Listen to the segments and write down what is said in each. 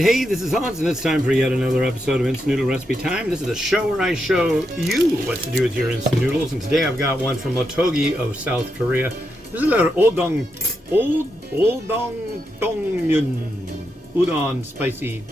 hey, this is Hans, and it's time for yet another episode of Instant Noodle Recipe Time. This is a show where I show you what to do with your instant noodles, and today I've got one from Ottogi of South Korea. This is an Odongtongmyon Udon spicy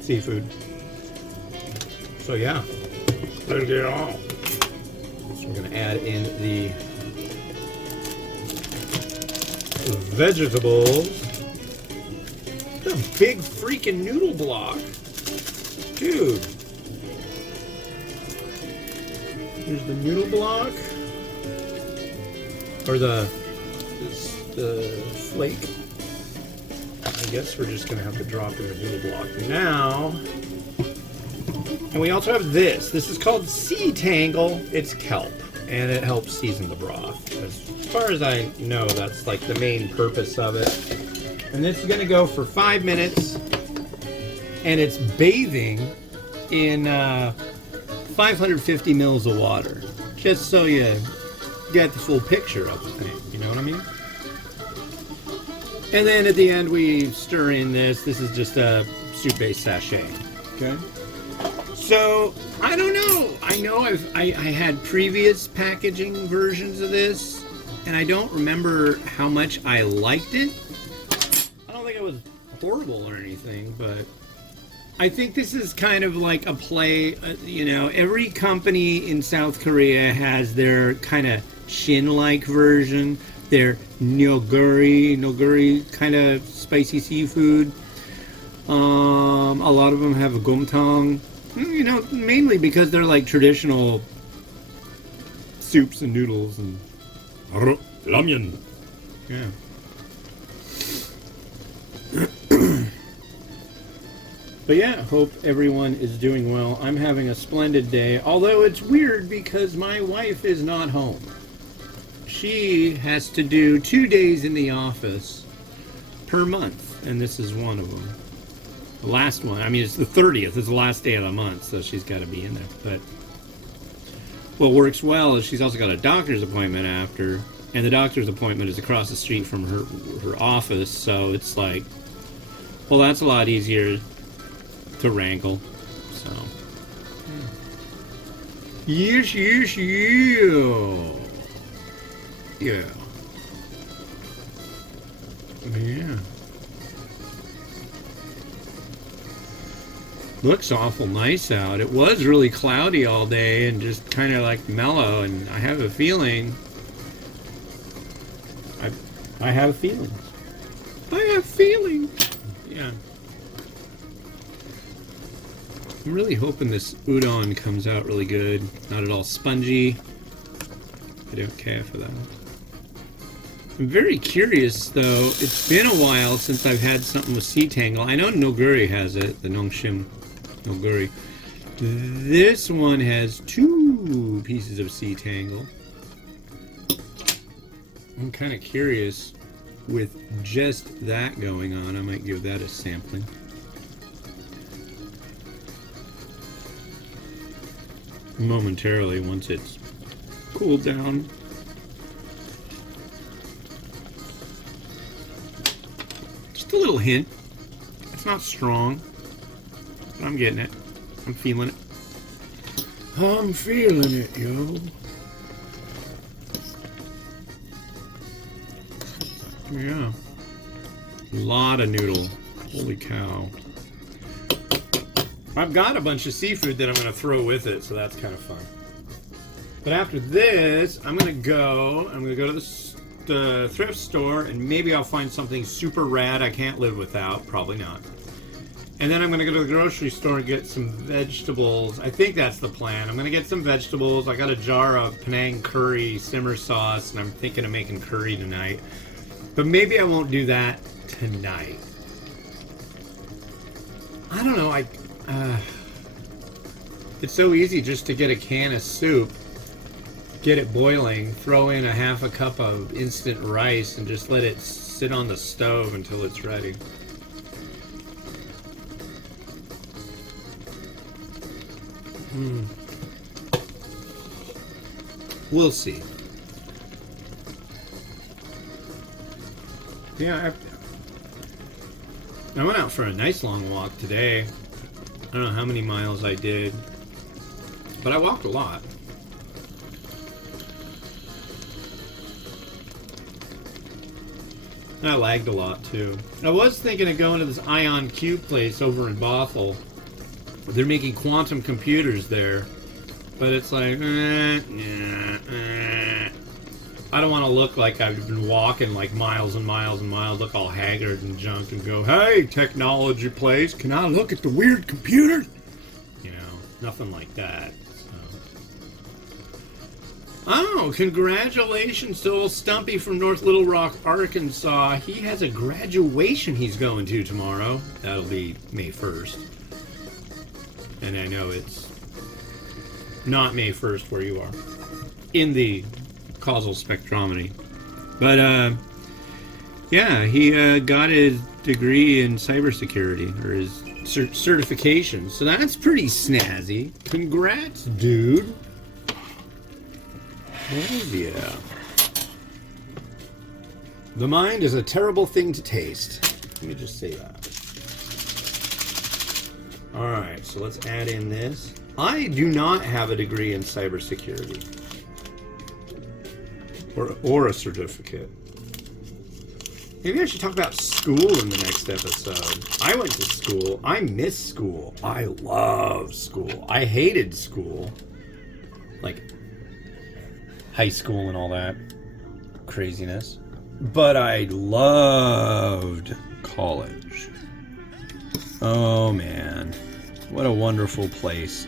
seafood. So yeah, let's get it on. So we're going to add in the vegetables. What a big freaking noodle block. Dude. Here's the noodle block. Or the flake. I guess we're just going to have to drop in the noodle block now. And we also have this. This is called sea tangle. It's kelp. And it helps season the broth. As far as I know, that's like the main purpose of it. And this is going to go for 5 minutes, and it's bathing in 550 mils of water, just so you get the full picture of the thing, you know what I mean? And then at the end we stir in this. This is just a soup-based sachet, okay? So, I don't know. I know I had previous packaging versions of this, and I don't remember how much I liked it. It was horrible or anything, but I think this is kind of like a play. You know, every company in South Korea has their kind of Shin-like version, their noguri kind of spicy seafood. A lot of them have a gomtang, you know, mainly because they're like traditional soups and noodles and ramen. Yeah. But yeah, hope everyone is doing well. I'm having a splendid day, although it's weird because my wife is not home. She has to do 2 days in the office per month, and this is one of them. The last one, I mean, it's the 30th, it's the last day of the month, so she's got to be in there. But what works well is she's also got a doctor's appointment after, and the doctor's appointment is across the street from her office, so it's like, well, that's a lot easier to wrangle. So, yes. Yeah. Looks awful nice out. It was really cloudy all day and just kind of like mellow, and I have a feeling. I have feelings. Yeah. I'm really hoping this udon comes out really good. Not at all spongy. I don't care for that. I'm very curious, though. It's been a while since I've had something with sea tangle. I know Noguri has it, the Nongshim Noguri. This one has 2 pieces of sea tangle. I'm kind of curious with just that going on. I might give that a sampling. Momentarily once it's cooled down. Just a little hint. It's not strong, but I'm getting it. I'm feeling it. I'm feeling it, yo. Yeah. A lot of noodle. Holy cow. I've got a bunch of seafood that I'm going to throw with it, so that's kind of fun. But after this, I'm going to go to the thrift store, and maybe I'll find something super rad I can't live without. Probably not. And then I'm going to go to the grocery store and get some vegetables. I think that's the plan. I'm going to get some vegetables. I got a jar of Penang curry simmer sauce, and I'm thinking of making curry tonight. But maybe I won't do that tonight. I don't know. It's so easy just to get a can of soup, get it boiling, throw in a half a cup of instant rice, and just let it sit on the stove until it's ready. We'll see. Yeah, I went out for a nice long walk today. I don't know how many miles I did, but I walked a lot. I lagged a lot too. I was thinking of going to this Ion Q place over in Bothell. They're making quantum computers there, but it's like, I don't want to look like I've been walking like miles and miles and miles, look all haggard and junk and go, hey, technology place, can I look at the weird computers? You know, nothing like that. Oh, congratulations to old Stumpy from North Little Rock, Arkansas. He has a graduation he's going to tomorrow. That'll be May 1st. And I know it's not May 1st where you are in the causal spectrometry. But, yeah, he got his degree in cybersecurity, or his certification. So that's pretty snazzy. Congrats, dude. Oh, yeah. The mind is a terrible thing to taste. Let me just say that. Alright, so let's add in this. I do not have a degree in cybersecurity. Or a certificate. Maybe I should talk about school in the next episode. I went to school. I miss school. I love school. I hated school. Like high school and all that craziness. But I loved college. Oh man, what a wonderful place.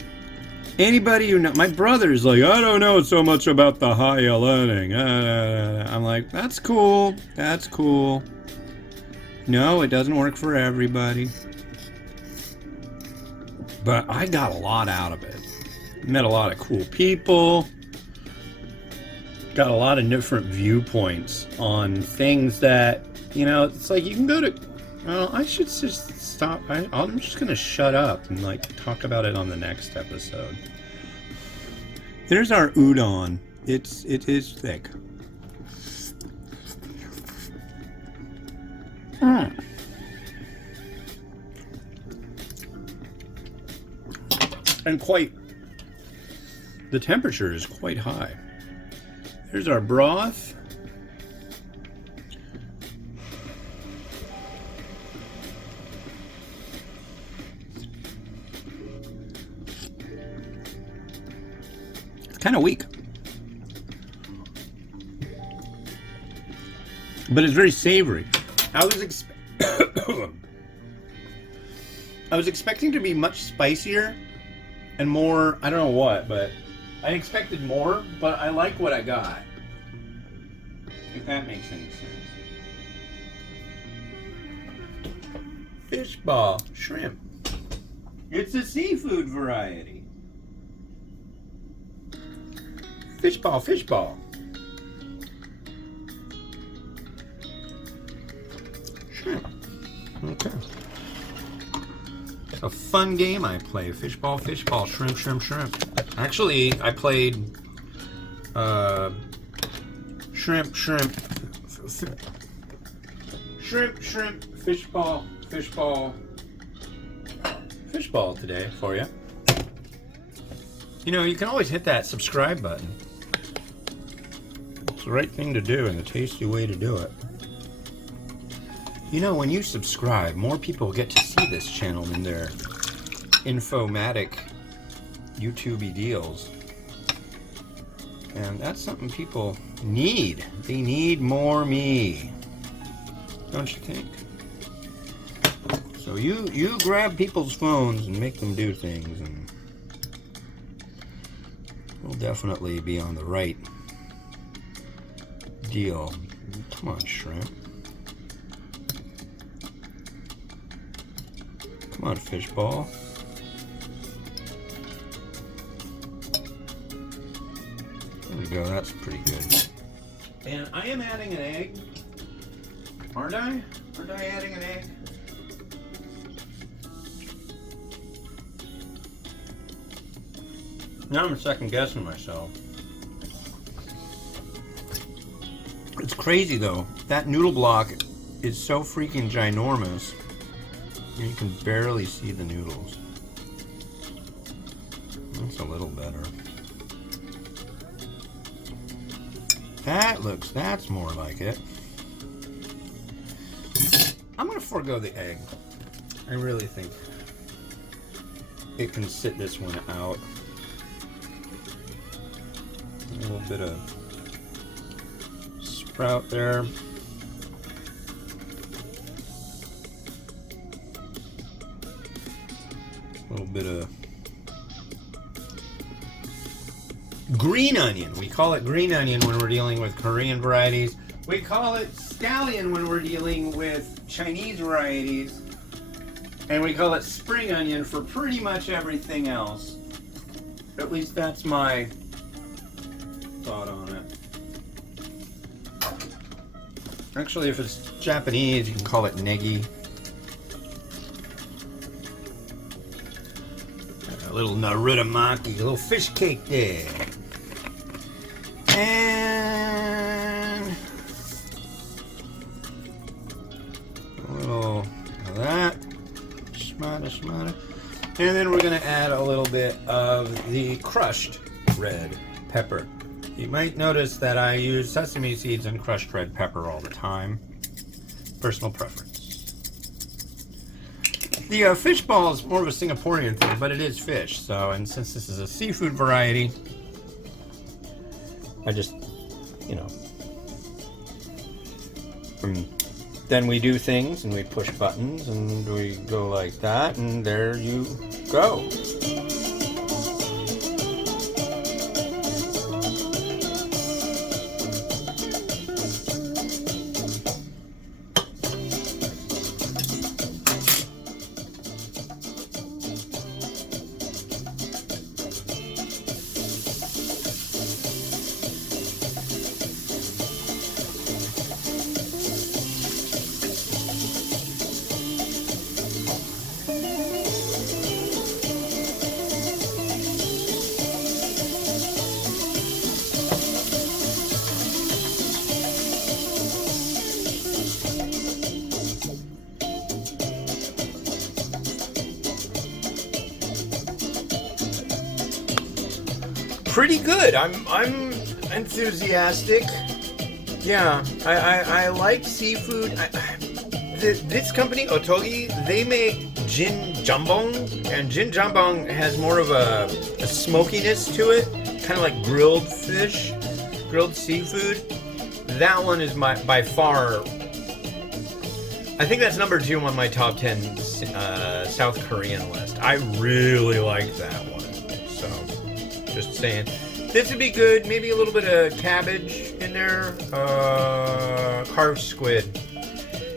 Anybody who knows, my brother's like, I don't know so much about the higher learning. I'm like, that's cool, that's cool. No, it doesn't work for everybody. But I got a lot out of it. Met a lot of cool people. Got a lot of different viewpoints on things that, you know, it's like you can go to, well, I should just stop. I'm just going to shut up and like talk about it on the next episode. There's our udon. It is thick. And the temperature is quite high. Here's our broth. It's kind of weak, but it's very savory. I was expecting to be much spicier and more, I don't know what, but I expected more, but I like what I got. If that makes any sense. Fish ball, shrimp. It's a seafood variety. Fish ball, fish ball. Shrimp. Okay. It's a fun game I play. Fish ball, shrimp, shrimp, shrimp. Actually, I played shrimp, fish ball today for you. You know, you can always hit that subscribe button. It's the right thing to do and the tasty way to do it. You know, when you subscribe, more people get to see this channel in their infomatic YouTube-y deals. And that's something people need. They need more me. Don't you think? So you grab people's phones and make them do things, and we'll definitely be on the right deal. Come on, shrimp. Come on, fish ball. There we go, that's pretty good. And I am adding an egg. Aren't I? Aren't I adding an egg? Now I'm second guessing myself. It's crazy though. That noodle block is so freaking ginormous. You can barely see the noodles. That's a little better. That's more like it. I'm gonna forego the egg. I really think it can sit this one out. A little bit of sprout there. A little bit of green onion. We call it green onion when we're dealing with Korean varieties. We call it scallion when we're dealing with Chinese varieties. And we call it spring onion for pretty much everything else. At least that's my thought on it. Actually, if it's Japanese, you can call it negi. A little narutamaki, a little fish cake there. And a little of that. Shmata. And then we're going to add a little bit of the crushed red pepper. You might notice that I use sesame seeds and crushed red pepper all the time. Personal preference. The fish ball is more of a Singaporean thing, but it is fish. So, and since this is a seafood variety, I just, you know, then we do things and we push buttons and we go like that, and there you go. Pretty good. I'm enthusiastic. Yeah, I like seafood. This company, Ottogi, they make jin jambong, and jin jambong has more of a smokiness to it, kind of like grilled fish, grilled seafood. That one is by far, I think that's number 2 on my top 10 South Korean list. I really like that one. So, just saying. This would be good. Maybe a little bit of cabbage in there. Carved squid.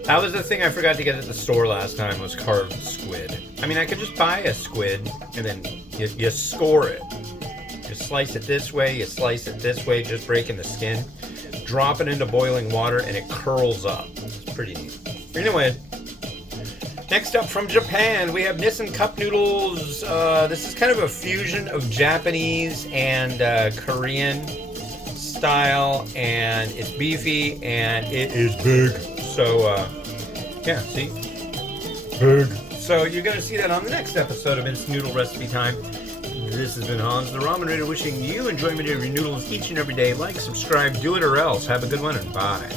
That was the thing I forgot to get at the store last time, was carved squid. I mean, I could just buy a squid and then you score it. You slice it this way, you slice it this way, just breaking the skin. Drop it into boiling water and it curls up. It's pretty neat. Anyway, next up from Japan, we have Nissan cup noodles. This is kind of a fusion of Japanese and Korean style, and it's beefy and it is big. So, yeah, see? Big. So you're going to see that on the next episode of Instant Noodle Recipe Time. This has been Hans, the Ramen Raider, wishing you enjoyment of your noodles each and every day. Like, subscribe, do it or else. Have a good one, and bye.